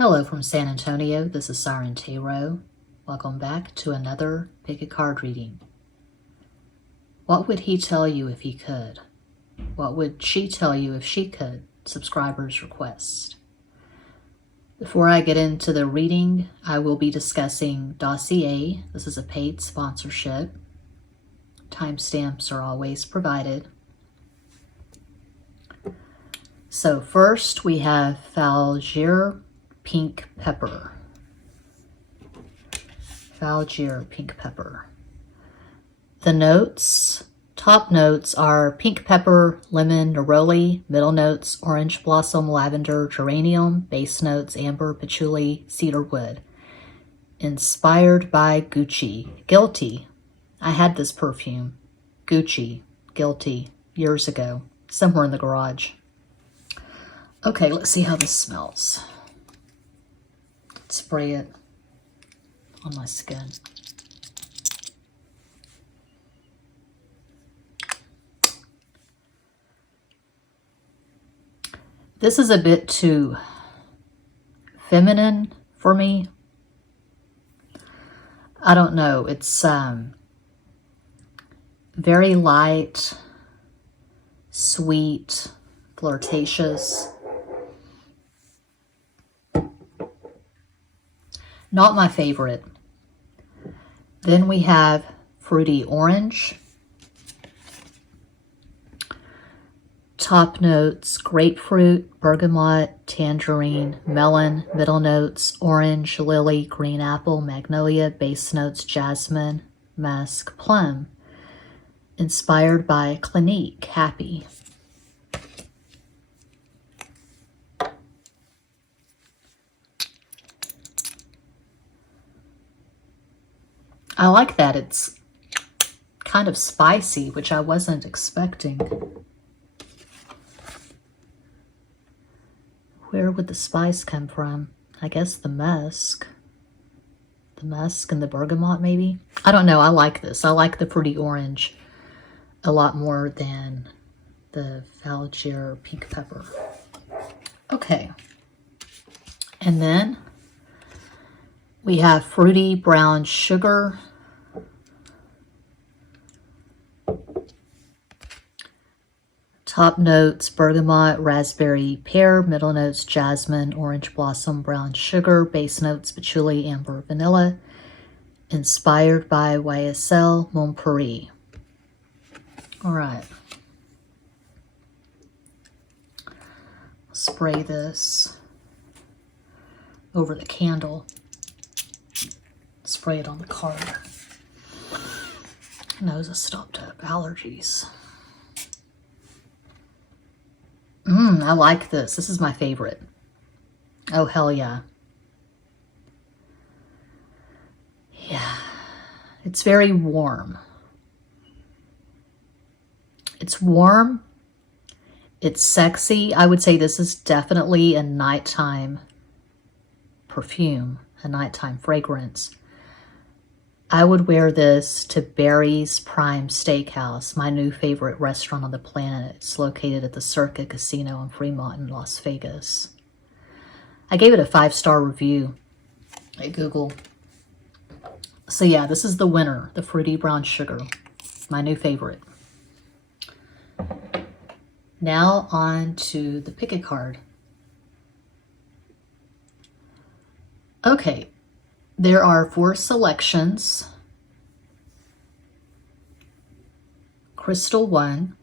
Hello from San Antonio, this is SIREN Tarot. Welcome back to another Pick a Card reading. What would he tell you if he could? What would she tell you if she could? Subscribers request. Before I get into the reading, I will be discussing Dossier. This is a paid sponsorship. Timestamps are always provided. So first we have FOUGERE pink pepper. FOUGERE pink pepper. The notes, top notes are pink pepper, lemon, neroli. Middle notes, orange blossom, lavender, geranium. Base notes, amber, patchouli, cedarwood. Inspired by Gucci. Guilty. I had this perfume. Gucci. Guilty. Years ago. Somewhere in the garage. Okay, let's see how this smells. Spray it on my skin. This is a bit too feminine for me. I don't know. It's very light, sweet, flirtatious. Not my favorite. Then we have fruity orange. Top notes, grapefruit, bergamot, tangerine, melon. Middle notes, orange, lily, green apple, magnolia. Base notes, jasmine, musk, plum. Inspired by Clinique, happy. I like that it's kind of spicy, which I wasn't expecting. Where would the spice come from? I guess the musk. The musk and the bergamot, maybe? I don't know. I like this. I like the fruity orange a lot more than the FOUGERE pink pepper. Okay. And then we have fruity brown sugar. Top notes, bergamot, raspberry, pear. Middle notes, jasmine, orange blossom, brown sugar. Base notes, patchouli, amber, vanilla. Inspired by YSL Montpellier. All right. Spray this over the candle. Spray it on the card. Nose is stopped up. Allergies. I like this. This is my favorite. Oh, hell yeah. Yeah. It's very warm. It's warm. It's sexy. I would say this is definitely a nighttime perfume, a nighttime fragrance. I would wear this to Barry's Prime Steakhouse, my new favorite restaurant on the planet. It's located at the Circa Casino in Fremont in Las Vegas. I gave it a 5-star review at Google. So yeah, this is the winner, the fruity brown sugar, my new favorite. Now on to the pick a card. Okay. There are 4 selections. Crystal 1.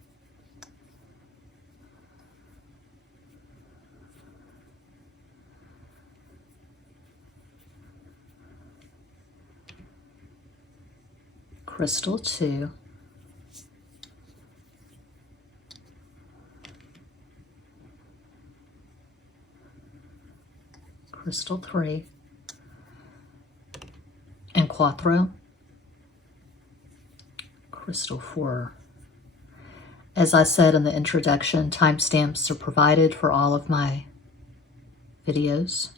Crystal 2. Crystal 3. And Quattro, Crystal 4. As I said in the introduction, timestamps are provided for all of my videos.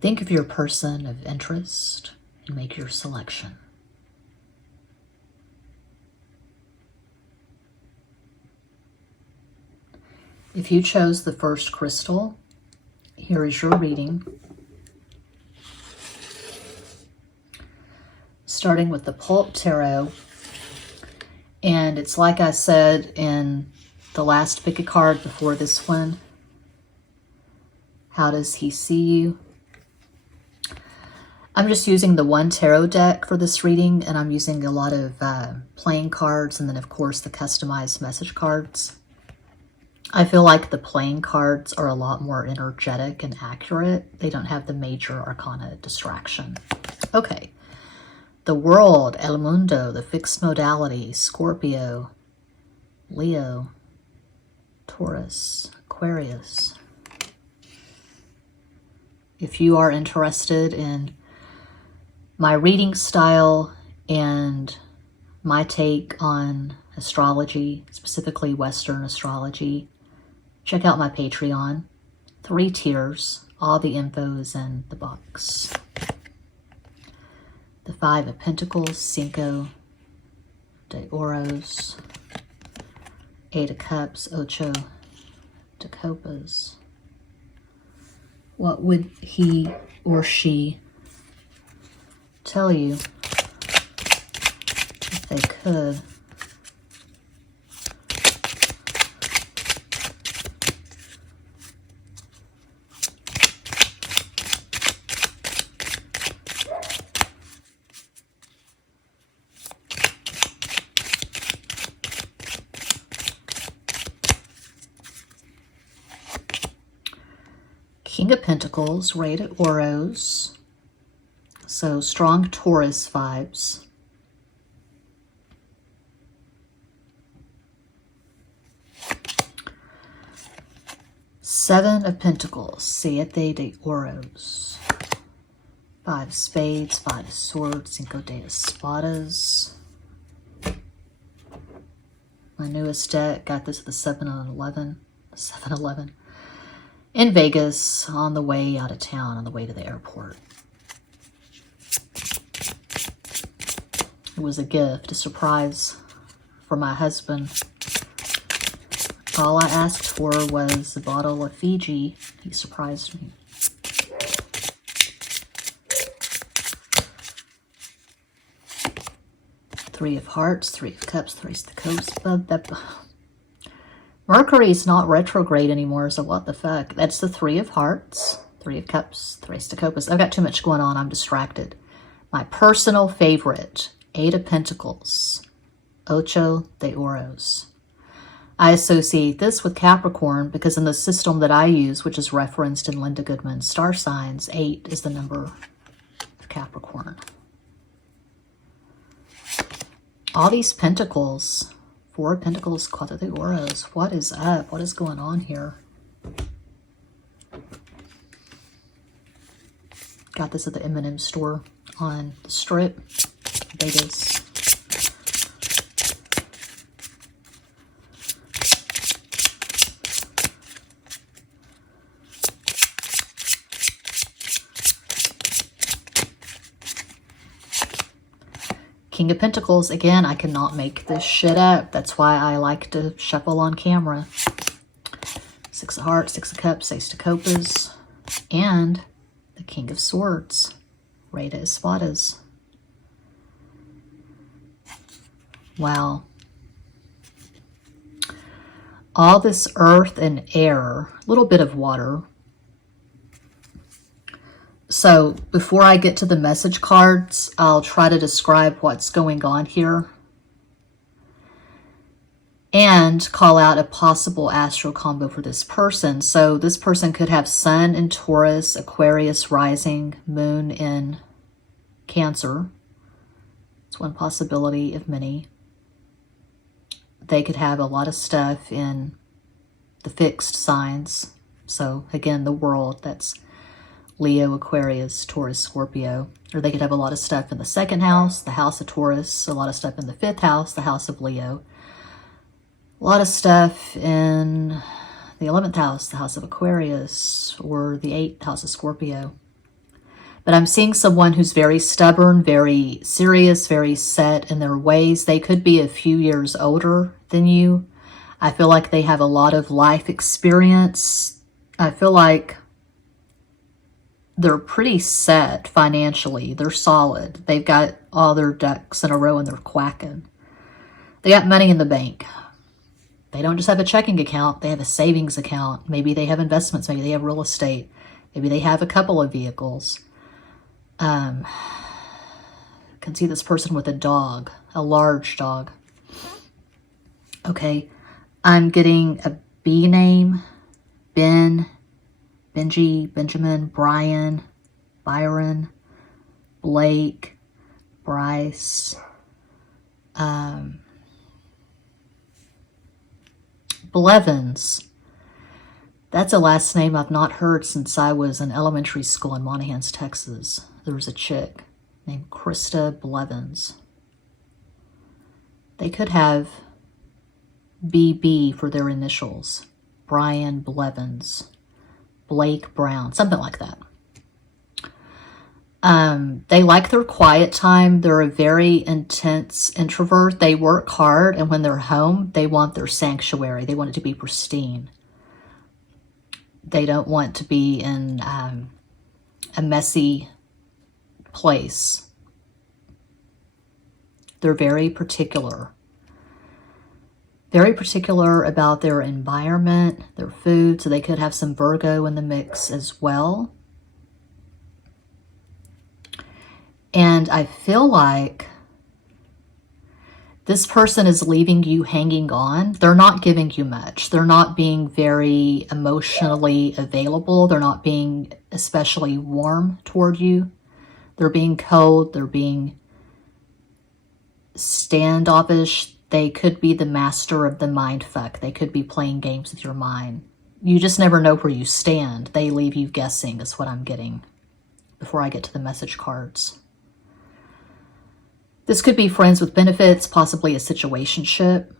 Think of your person of interest and make your selection. If you chose the first crystal, Here is your reading. Starting with the Pulp Tarot. And it's like I said in the last pick a card before this one. How does he see you? I'm just using the one tarot deck for this reading, and I'm using a lot of playing cards, and then of course the customized message cards. I feel like the playing cards are a lot more energetic and accurate. They don't have the major arcana distraction. Okay. The World, El Mundo, the Fixed Modality, Scorpio, Leo, Taurus, Aquarius. If you are interested in my reading style and my take on astrology, specifically Western astrology, check out my Patreon. 3 tiers. All the info is in the box. The 5 of Pentacles, Cinco de Oros, 8 of Cups, Ocho de Copas. What would he or she tell you if they could? King of Pentacles, right at Oros. So strong Taurus vibes. Seven of Pentacles, Siete de Oros. 5 of Spades, 5 of Swords, Cinco de Espadas. My newest deck, got this at the 7-Eleven. 7-Eleven. In Vegas, on the way out of town, on the way to the airport. It was a gift, a surprise for my husband. All I asked for was a bottle of Fiji. He surprised me. Three of Hearts, 3 of Cups, 3 of Cups. Mercury's not retrograde anymore, so what the fuck? That's the 3 of Hearts, 3 of Cups, 3 of Copas. I've got too much going on. I'm distracted. My personal favorite, 8 of Pentacles, Ocho de Oros. I associate this with Capricorn because in the system that I use, which is referenced in Linda Goodman's star signs, 8 is the number of Capricorn. All these pentacles, 4 of Pentacles, Cuatro de Oros. What is up? What is going on here? Got this at the M&M store on the Strip, Vegas. King of Pentacles, again, I cannot make this shit up. That's why I like to shuffle on camera. 6 of Hearts, 6 of Cups, 6 of Copas, and the King of Swords, Rey de Espadas. Wow. All this earth and air, a little bit of water. So before I get to the message cards, I'll try to describe what's going on here and call out a possible astro combo for this person. So this person could have Sun in Taurus, Aquarius rising, Moon in Cancer. It's one possibility of many. They could have a lot of stuff in the fixed signs. So again, the world, that's Leo, Aquarius, Taurus, Scorpio. Or they could have a lot of stuff in the 2nd house, the house of Taurus, a lot of stuff in the 5th house, the house of Leo. A lot of stuff in the 11th house, the house of Aquarius, or the 8th house of Scorpio. But I'm seeing someone who's very stubborn, very serious, very set in their ways. They could be a few years older than you. I feel like they have a lot of life experience. I feel like they're pretty set financially. They're solid. They've got all their ducks in a row and they're quacking. They got money in the bank. They don't just have a checking account. They have a savings account. Maybe they have investments. Maybe they have real estate. Maybe they have a couple of vehicles. I can see this person with a dog, a large dog. Okay, I'm getting a B name, Ben, Benji, Benjamin, Brian, Byron, Blake, Bryce, Blevins. That's a last name I've not heard since I was in elementary school in Monahans, Texas. There was a chick named Krista Blevins. They could have BB for their initials. Brian Blevins. Blake Brown. Something like that. They like their quiet time. They're a very intense introvert. They work hard, and when they're home, they want their sanctuary. They want it to be pristine. They don't want to be in a messy place. They're very particular. Very particular about their environment, their food, so they could have some Virgo in the mix as well. And I feel like this person is leaving you hanging on. They're not giving you much. They're not being very emotionally available. They're not being especially warm toward you. They're being cold. They're being standoffish. They could be the master of the mind fuck. They could be playing games with your mind. You just never know where you stand. They leave you guessing is what I'm getting before I get to the message cards. This could be friends with benefits, possibly a situationship.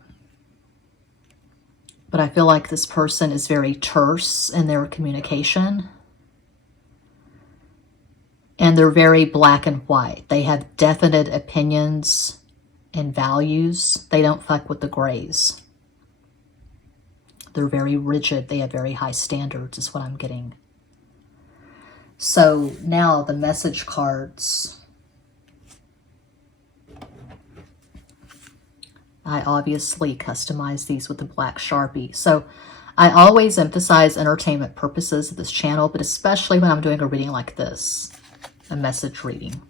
But I feel like this person is very terse in their communication. And they're very black and white. They have definite opinions and values. They don't fuck with the grays. They're very rigid. They have very high standards is what I'm getting. So now the message cards. I obviously customize these with the black Sharpie. So I always emphasize entertainment purposes of this channel, but especially when I'm doing a reading like this, a message reading.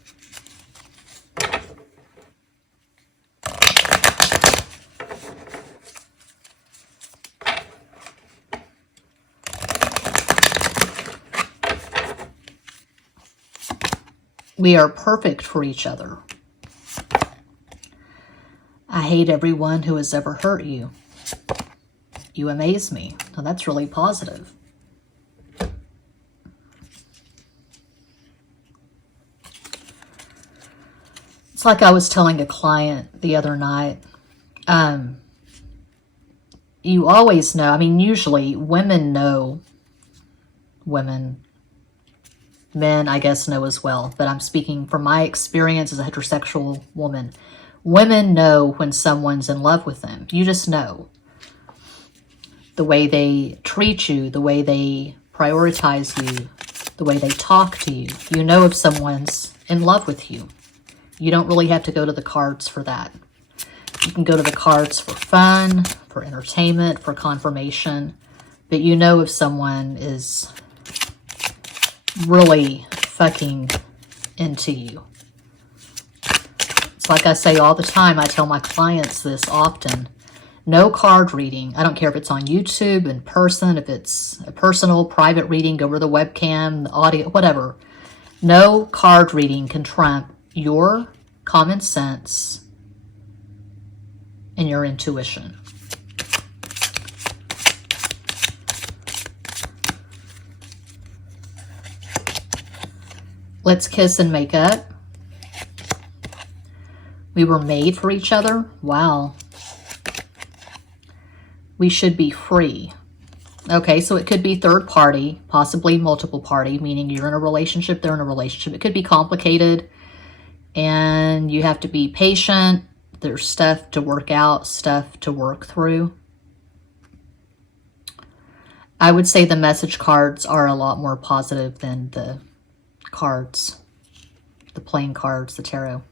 We are perfect for each other. I hate everyone who has ever hurt you. You amaze me. Now that's really positive. It's like I was telling a client the other night. You always know, I mean, usually women know, men I guess know as well, but I'm speaking from my experience as a heterosexual woman. Women know when someone's in love with them. You just know. The way they treat you, the way they prioritize you, the way they talk to you. You know if someone's in love with you. You don't really have to go to the cards for that. You can go to the cards for fun, for entertainment, for confirmation. But you know if someone is really fucking into you. It's like I say all the time. I tell my clients this often. No card reading. I don't care if it's on YouTube, in person, if it's a personal, private reading, go over the webcam, the audio, whatever. No card reading can trump your common sense and your intuition. Let's kiss and make up. We were made for each other. Wow. We should be free. Okay, so it could be third party, possibly multiple party, meaning you're in a relationship, they're in a relationship. It could be complicated and you have to be patient. There's stuff to work out, stuff to work through. I would say the message cards are a lot more positive than the cards, the playing cards, the tarot.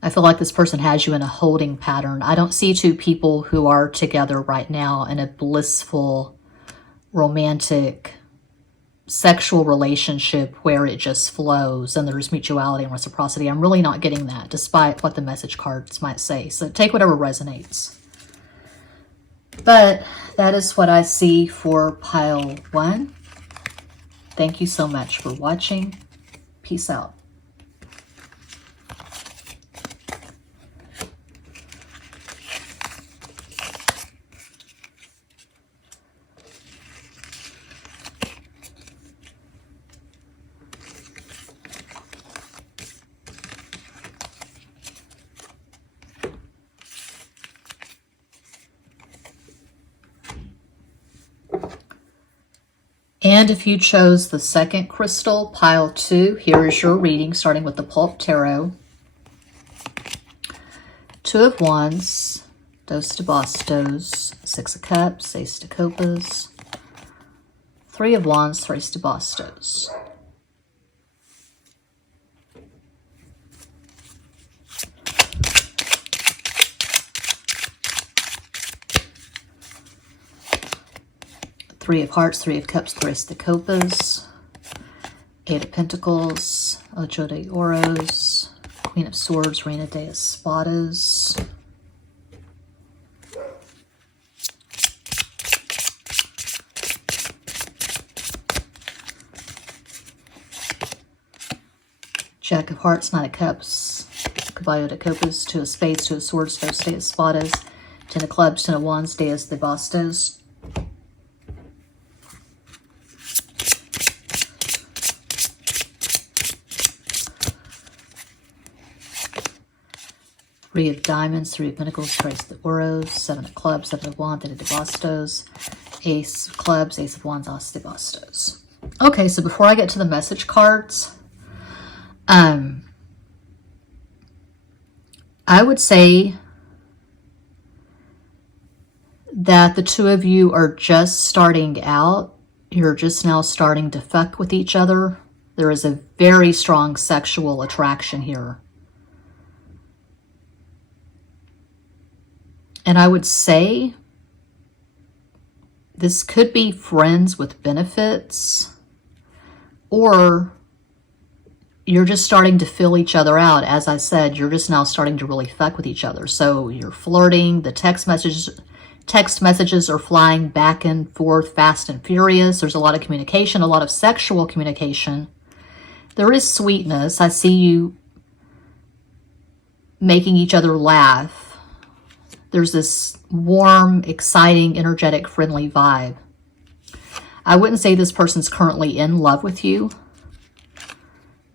I feel like this person has you in a holding pattern. I don't see two people who are together right now in a blissful, romantic, sexual relationship where it just flows and there's mutuality and reciprocity. I'm really not getting that, despite what the message cards might say. So take whatever resonates. But that is what I see for pile 1. Thank you so much for watching. Peace out. And if you chose the second crystal, pile 2, here is your reading, starting with the Pulp Tarot. 2 of Wands, Dos de Bastos, 6 of Cups, Ace de Copas, 3 of Wands, Tres de Bastos. Three of Hearts, 3 of Cups, Tres de Copas, 8 of Pentacles, Ocho de Oros, Queen of Swords, Reina de Espadas, Jack of Hearts, 9 of Cups, Caballo de Copas, 2 of Spades, 2 of Swords, Dos de Espadas, 10 of Clubs, 10 of Wands, Diez de Bastos. Three of Diamonds, 3 of Pentacles, Tres de Oros, 7 of Clubs, 7 of Wands, 8 of Bastos, Ace of Clubs, Ace of Wands, As de Bastos. Okay, so before I get to the message cards, I would say that the two of you are just starting out. You're just now starting to fuck with each other. There is a very strong sexual attraction here. And I would say this could be friends with benefits, or you're just starting to fill each other out. As I said, you're just now starting to really fuck with each other. So you're flirting, the text messages are flying back and forth fast and furious. There's a lot of communication, a lot of sexual communication. There is sweetness. I see you making each other laugh. There's this warm, exciting, energetic, friendly vibe. I wouldn't say this person's currently in love with you.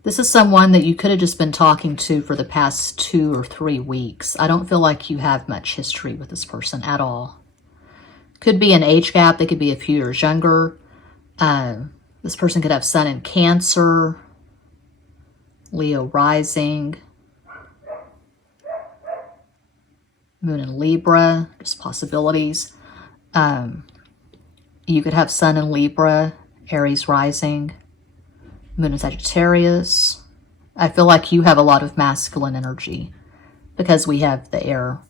This is someone that you could have just been talking to for the past 2 or 3 weeks. I don't feel like you have much history with this person at all. Could be an age gap. They could be a few years younger. This person could have Sun in Cancer, Leo rising, Moon in Libra, just possibilities. You could have Sun in Libra, Aries rising, Moon in Sagittarius. I feel like you have a lot of masculine energy because we have the air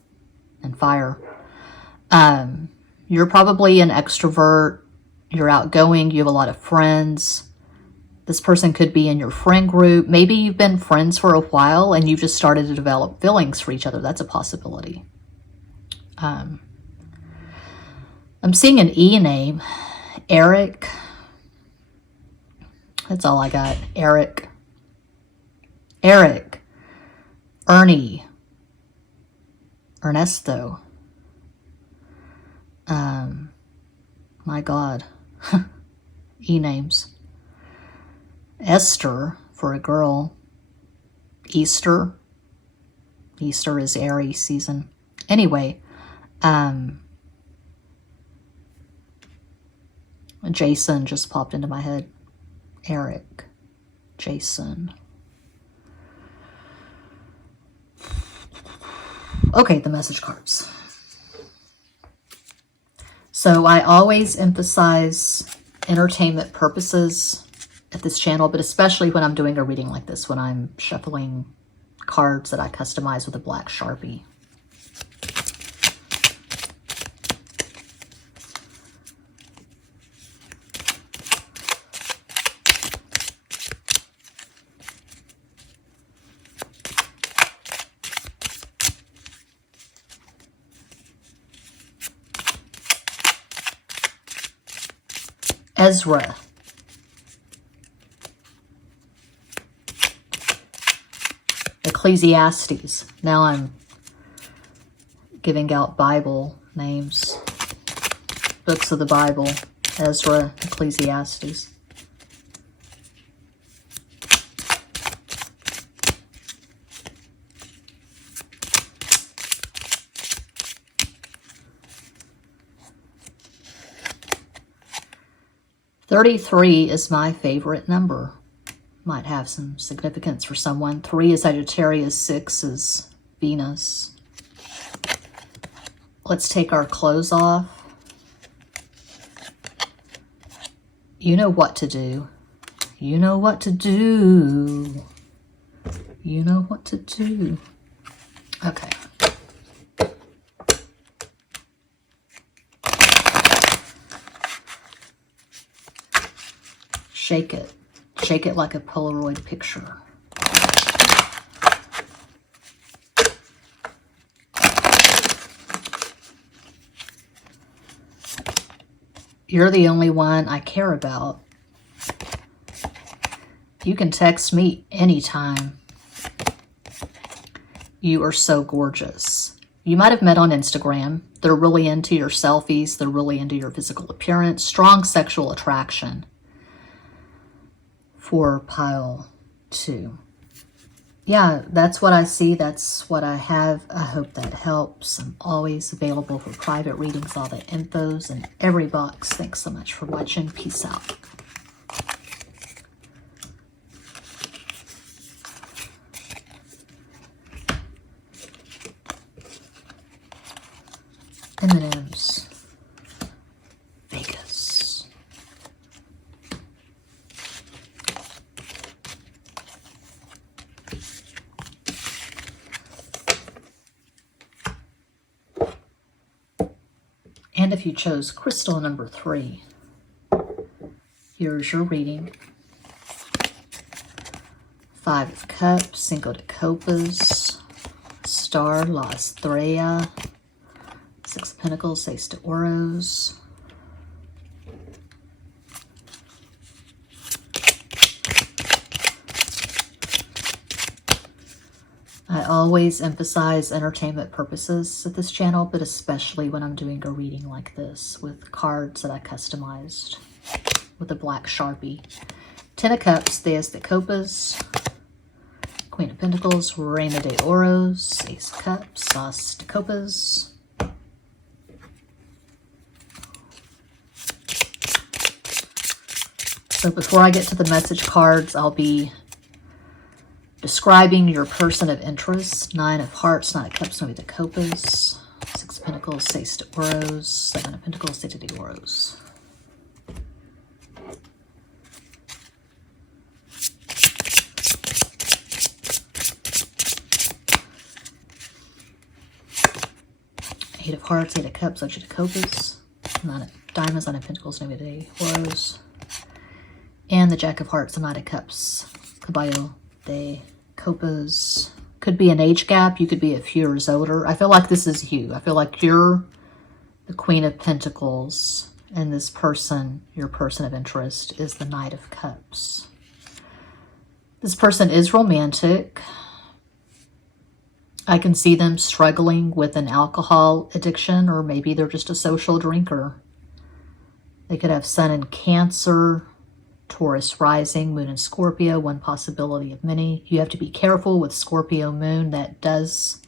and fire. You're probably an extrovert. You're outgoing. You have a lot of friends. This person could be in your friend group. Maybe you've been friends for a while and you've just started to develop feelings for each other. That's a possibility. I'm seeing an E name, Eric. That's all I got. Eric, Ernie, Ernesto. My God, E names. Esther for a girl. Easter. Easter is Aries season. Anyway, Jason just popped into my head. Eric, Jason. Okay, the message cards. So I always emphasize entertainment purposes. at this channel, but especially when I'm doing a reading like this, when I'm shuffling cards that I customize with a black Sharpie. Ezra. Ecclesiastes. Now I'm giving out Bible names. Books of the Bible. Ezra, Ecclesiastes. "33 is my favorite number." Might have some significance for someone. 3 is Sagittarius, 6 is Venus. Let's take our clothes off. You know what to do. You know what to do. You know what to do. Okay. Shake it. Shake it like a Polaroid picture. You're the only one I care about. You can text me anytime. You are so gorgeous. You might have met on Instagram. They're really into your selfies. They're really into your physical appearance. Strong sexual attraction. For pile 2. Yeah, that's what I see. That's what I have. I hope that helps. I'm always available for private readings. All the info's in every box. Thanks so much for watching. Peace out. M&M's. Vegas. And if you chose crystal number 3, here's your reading. 5 of Cups, Cinco de Copas, Star, La Estrella, 6 of Pentacles, Ace de Oros. I always emphasize entertainment purposes at this channel, but especially when I'm doing a reading like this with cards that I customized with a black Sharpie. 10 of Cups, Ace de Copas, Queen of Pentacles, Reina de Oros, Ace of Cups, As de Copas. So before I get to the message cards, I'll be describing your person of interest. 9 of Hearts, 9 of Cups, 9 of Copas, 6 of Pentacles, Ace de Oros, 7 of Pentacles, 8 de Oros. Eight of Hearts, 8 of Cups, 8 of Copas, 9 of Diamonds, 9 of Pentacles, 9 de Oros, and the Jack of Hearts, 9 of Cups, Caballo de Copas. Could be an age gap. You could be a few years older. I feel like this is you. I feel like you're the Queen of Pentacles, and this person, your person of interest, is the Knight of Cups. This person is romantic. I can see them struggling with an alcohol addiction, or maybe they're just a social drinker. They could have Sun in Cancer, Taurus rising, Moon in Scorpio, one possibility of many. You have to be careful with Scorpio Moon. That does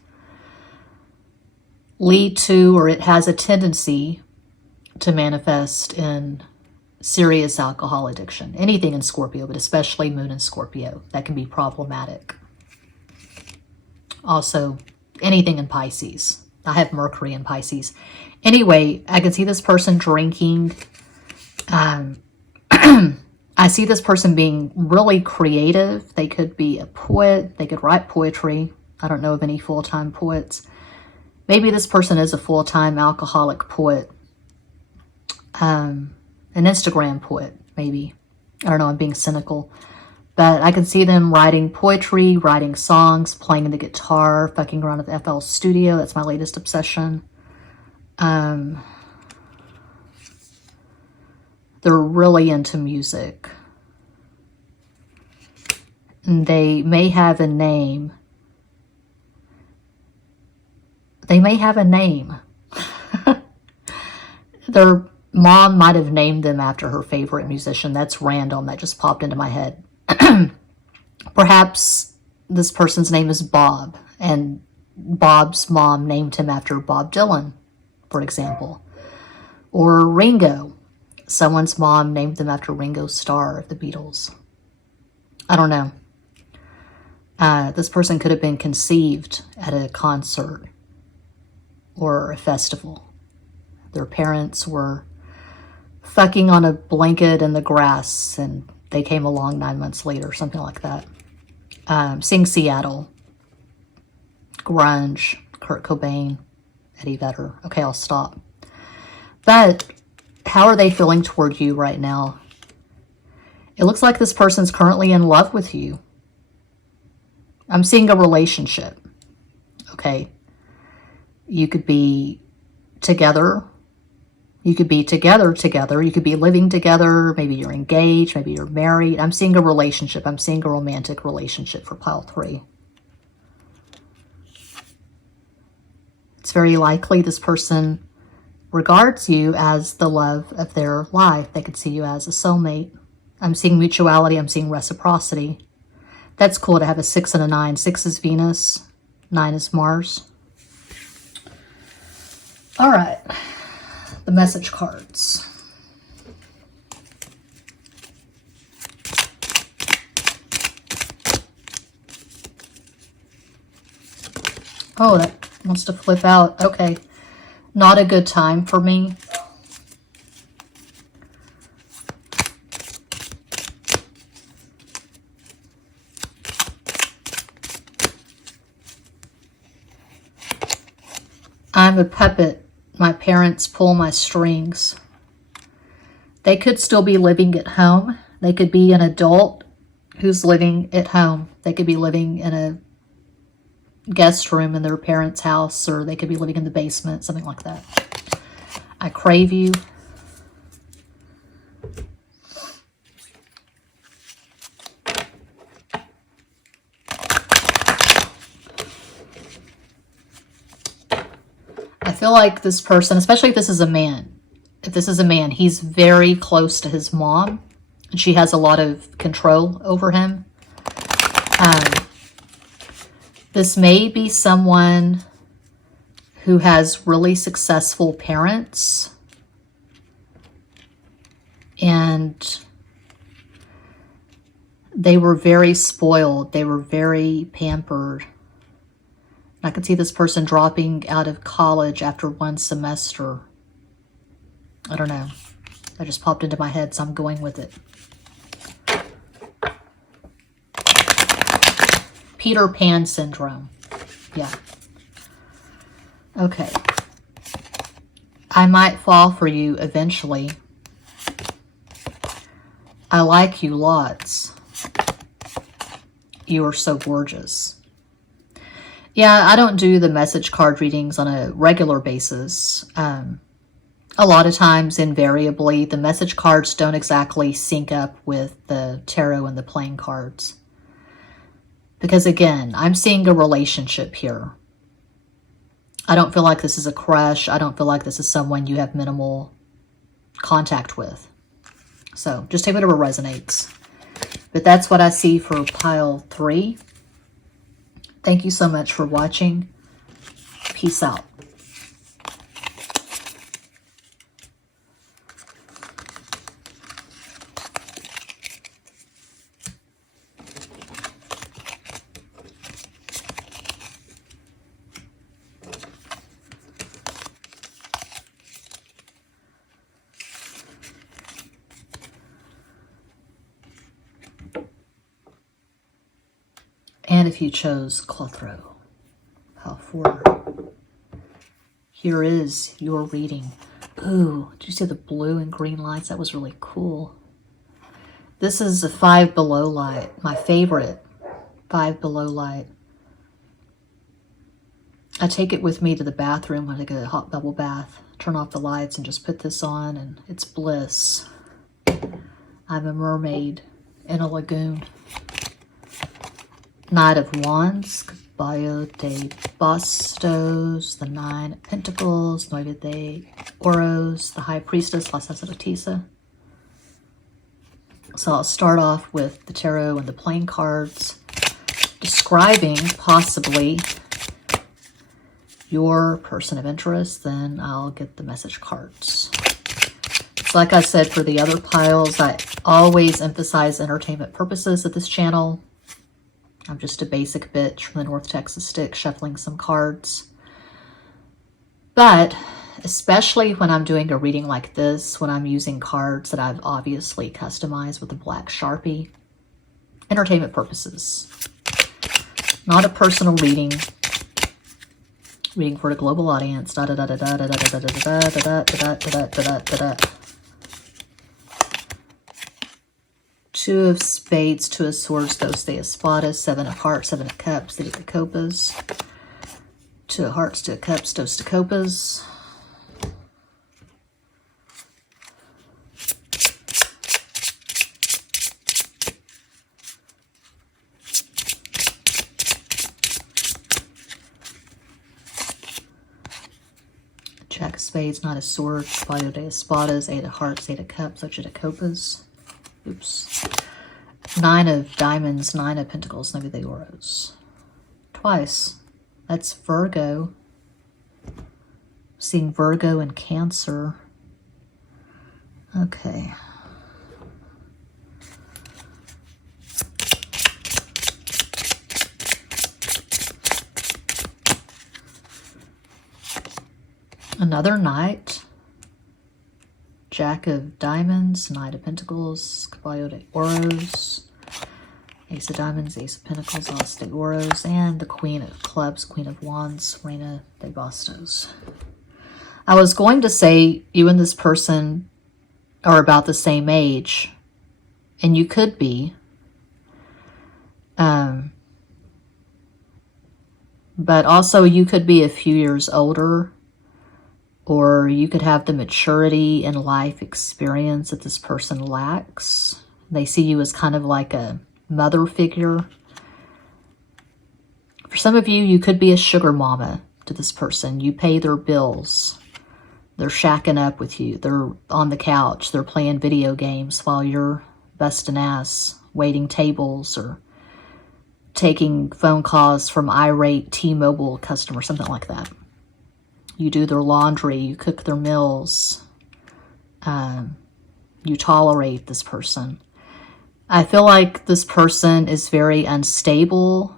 lead to, or it has a tendency to manifest in serious alcohol addiction. Anything in Scorpio, but especially Moon in Scorpio, that can be problematic. Also, anything in Pisces. I have Mercury in Pisces. I see this person being really creative. They could be a poet. They could write poetry. I don't know of any full-time poets. Maybe this person is a full-time alcoholic poet. An Instagram poet, maybe. I don't know, I'm being cynical. But I can see them writing poetry, writing songs, playing the guitar, fucking around at the FL Studio. That's my latest obsession. They're really into music. And they may have a name. They may have a name. Their mom might have named them after her favorite musician. That's random. That just popped into my head. Perhaps this person's name is Bob, and Bob's mom named him after Bob Dylan, for example. Or Ringo. Someone's mom named them after Ringo Starr of the Beatles. I don't know. This person could have been conceived at a concert or a festival. Their parents were fucking on a blanket in the grass and they came along 9 months later, something like that. Seeing Seattle, grunge, Kurt Cobain, Eddie Vedder. Okay, I'll stop. But how are they feeling toward you right now? It looks like this person's currently in love with you. I'm seeing a relationship. Okay. You could be together. You could be together. You could be living together. Maybe you're engaged. Maybe you're married. I'm seeing a relationship. I'm seeing a romantic relationship for pile 3. It's very likely this person regards you as the love of their life. They could see you as a soulmate. I'm seeing mutuality. I'm seeing reciprocity. That's cool to have a 6 and a 9. 6 is Venus. 9 is Mars. All right. The message cards. Oh, that wants to flip out. Okay. Not a good time for me. I'm a puppet. My parents pull my strings. They could still be living at home. They could be an adult who's living at home. They could be living in a guest room in their parents' house, or they could be living in the basement, something like that. I crave you. I feel like this person, especially if this is a man, he's very close to his mom, and she has a lot of control over him. This may be someone who has really successful parents, and they were very spoiled. They were very pampered. I can see this person dropping out of college after 1 semester. I don't know. That just popped into my head, so I'm going with it. Peter Pan syndrome. Yeah. Okay. I might fall for you eventually. I like you lots. You are so gorgeous. Yeah, I don't do the message card readings on a regular basis. A lot of times, invariably, the message cards don't exactly sync up with the tarot and the playing cards. Because again, I'm seeing a relationship here. I don't feel like this is a crush. I don't feel like this is someone you have minimal contact with. So just take whatever resonates. But that's what I see for pile 3. Thank you so much for watching. Peace out. And if you chose Clothro, pile 4. Here is your reading. Ooh, did you see the blue and green lights? That was really cool. This is a 5 below light, my favorite 5 below light. I take it with me to the bathroom when I take a hot bubble bath, turn off the lights and just put this on, and it's bliss. I'm a mermaid in a lagoon. Knight of Wands, Caballo de Bastos, the 9 of Pentacles, Nueve de Oros, the High Priestess, La Sacerdotisa. So I'll start off with the tarot and the playing cards, describing possibly your person of interest. Then I'll get the message cards. It's like I said for the other piles, I always emphasize entertainment purposes of this channel. I'm just a basic bitch from the North Texas stick shuffling some cards. But especially when I'm doing a reading like this, when I'm using cards that I've obviously customized with a black Sharpie, entertainment purposes. Not a personal reading. Reading for a global audience. Da da da da da da da da da da da da da da da da da. 2 of Spades, 2 of Swords, Dos de Espadas, 7 of Hearts, 7 of Cups, 3 of Copas, 2 of Hearts, 2 of Cups, Dos de Copas. Jack of Spades, Knight of Swords, Caballo de Espadas, 8 of Hearts, 8 of Cups, 8 of Copas. Oops. 9 of Diamonds, 9 of Pentacles, 9 de Oros. Twice. That's Virgo. Seeing Virgo and Cancer. Okay. Another Knight. Jack of Diamonds, Knight of Pentacles, Caballo de Oros, Ace of Diamonds, Ace of Pentacles, As de Oros, and the Queen of Clubs, Queen of Wands, Reina de Bastos. I was going to say you and this person are about the same age, and you could be. But also you could be a few years older, or you could have the maturity and life experience that this person lacks. They see you as kind of like a mother figure. For some of you, you could be a sugar mama to this person. You pay their bills. They're shacking up with you. They're on the couch. They're playing video games while you're busting ass, waiting tables, or taking phone calls from irate T-Mobile customers, something like that. You do their laundry, you cook their meals, you tolerate this person. I feel like this person is very unstable,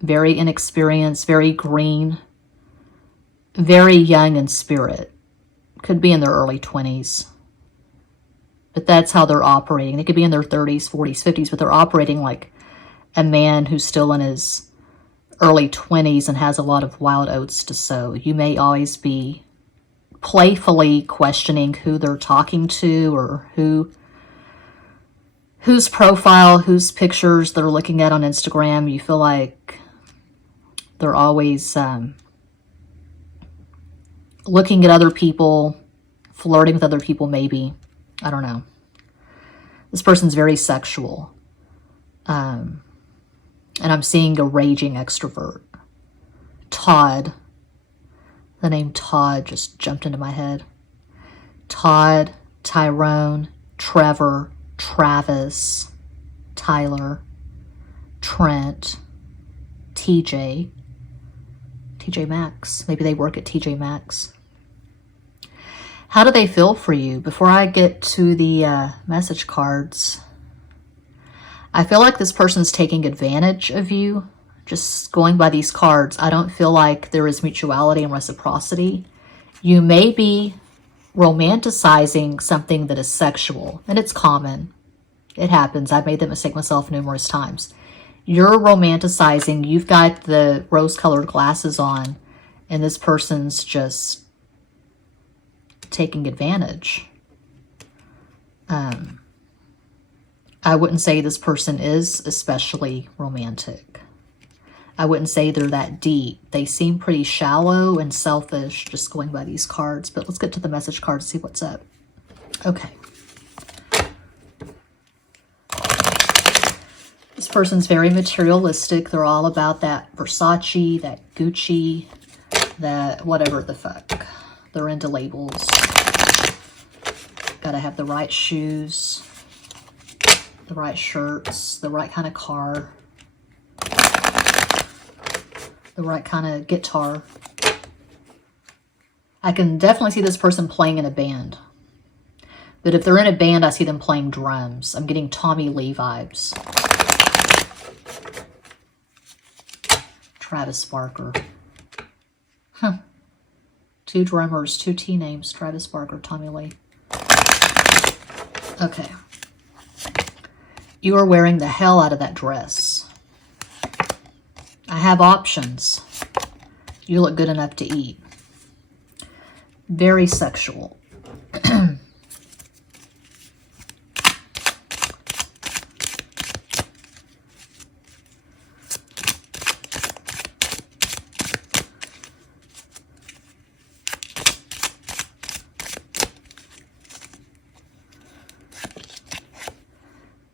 very inexperienced, very green, very young in spirit. Could be in their early 20s. But that's how they're operating. They could be in their 30s, 40s, 50s, but they're operating like a man who's still in his early 20s and has a lot of wild oats to sow. You may always be playfully questioning who they're talking to, or whose profile, whose pictures they're looking at on Instagram. You feel like they're always looking at other people, flirting with other people maybe. I don't know. This person's very sexual. And I'm seeing a raging extrovert. Todd. The name Todd just jumped into my head. Todd, Tyrone, Trevor, Travis, Tyler, Trent, TJ Maxx. Maybe they work at TJ Maxx. How do they feel for you? Before I get to the message cards, I feel like this person's taking advantage of you. Just going by these cards, I don't feel like there is mutuality and reciprocity. You may be romanticizing something that is sexual, and it's common. It happens. I've made that mistake myself numerous times. You're romanticizing. You've got the rose-colored glasses on, and this person's just taking advantage. I wouldn't say this person is especially romantic. I wouldn't say they're that deep. They seem pretty shallow and selfish, just going by these cards. But let's get to the message cards and see what's up. Okay. This person's very materialistic. They're all about that Versace, that Gucci, that whatever the fuck. They're into labels. Gotta have the right shoes, the right shirts, the right kind of car, the right kind of guitar. I can definitely see this person playing in a band. But if they're in a band, I see them playing drums. I'm getting Tommy Lee vibes. Travis Barker. Huh. 2 drummers, 2 T names. Travis Barker, Tommy Lee. Okay. You are wearing the hell out of that dress. I have options. You look good enough to eat. Very sexual.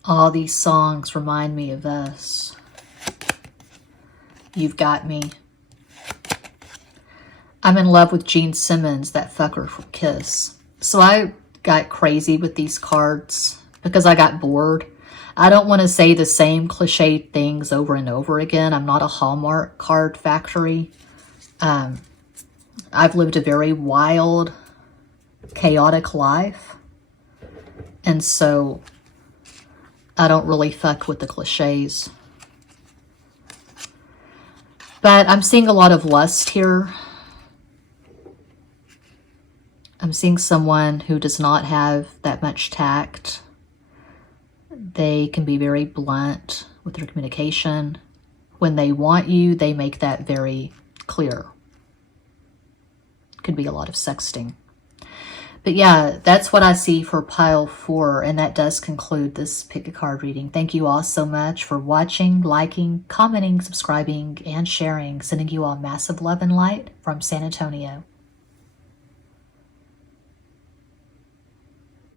All these songs remind me of us. You've Got Me. I'm in love with Gene Simmons, that fucker from Kiss. So I got crazy with these cards because I got bored. I don't want to say the same cliche things over and over again. I'm not a Hallmark card factory. I've lived a very wild, chaotic life. And so I don't really fuck with the cliches. But I'm seeing a lot of lust here. I'm seeing someone who does not have that much tact. They can be very blunt with their communication. When they want you, they make that very clear. Could be a lot of sexting. But yeah, that's what I see for pile 4, and that does conclude this pick a card reading. Thank you all so much for watching, liking, commenting, subscribing, and sharing. Sending you all massive love and light from San Antonio.